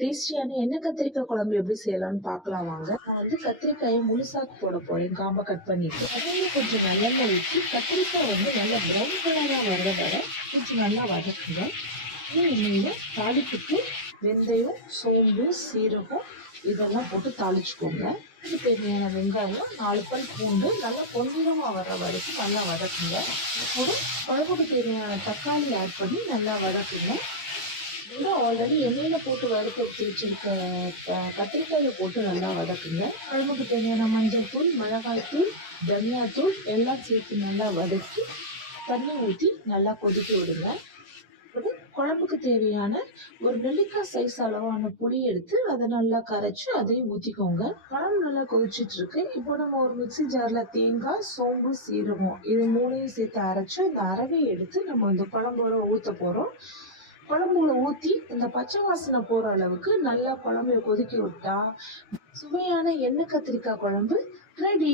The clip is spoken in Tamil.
டேஸ்டியான எண்ணெய் கத்திரிக்காய் குழம்பு எப்படி செய்யலாம்னு பார்க்கலாம் வாங்க. நான் கத்திரிக்காயை முழுசா போட போறேன். காம்ப கட் பண்ணிட்டு அதையும் கொஞ்சம் நல்லெண்ணெய் ஊற்றி கத்திரிக்காய் நல்லா ப்ரௌன் கலரா வர வர கொஞ்சம் நல்லா வதக்குங்க. எண்ணெயில தாளிப்புக்கு வெந்தயம், சோம்பு, சீரகம் இதெல்லாம் போட்டு தாளிச்சுக்கோங்க. இதுக்கு தேவையான வெங்காயம், 4 பல் பூண்டு நல்லா பொன்னிறமா வர வரைக்கும் நல்லா வதக்குங்க. கூட குழம்புக்கு தேவையான தக்காளி ஆட் பண்ணி நல்லா வதக்குங்க. ஆல்ரெடி எண்ணெயில போட்டு வறுத்து வச்சிருக்க கத்திரிக்காயை போட்டு நல்லா வதக்குங்க. குழம்புக்கு தேவையான மஞ்சள் தூள், மிளகாய் தூள், தனியா தூள் எல்லாம் சேர்த்து நல்லா வதக்கி தண்ணி ஊற்றி நல்லா கொதிக்க விடுங்க. குழம்புக்கு தேவையான ஒரு நெல்லிக்காய் சைஸ் அளவான புளி எடுத்து அதை நல்லா கரைச்சு அதையும் ஊற்றிக்கோங்க. குழம்பு நல்லா கொதிச்சிட்டு இருக்கு. இப்போ நம்ம ஒரு மிக்சி ஜார்ல தேங்காய், சோம்பு, சீரகம் இது மூணையும் சேர்த்து அரைச்சு அந்த அரவையை எடுத்து நம்ம இந்த குழம்போட ஊற்ற போறோம். குழம்புல ஊற்றி இந்த பச்சை வாசனை போற அளவுக்கு நல்லா குழம்புல கொதிக்க விட்டா சுவையான எண்ணெய் கத்திரிக்காய் குழம்பு ரெடி.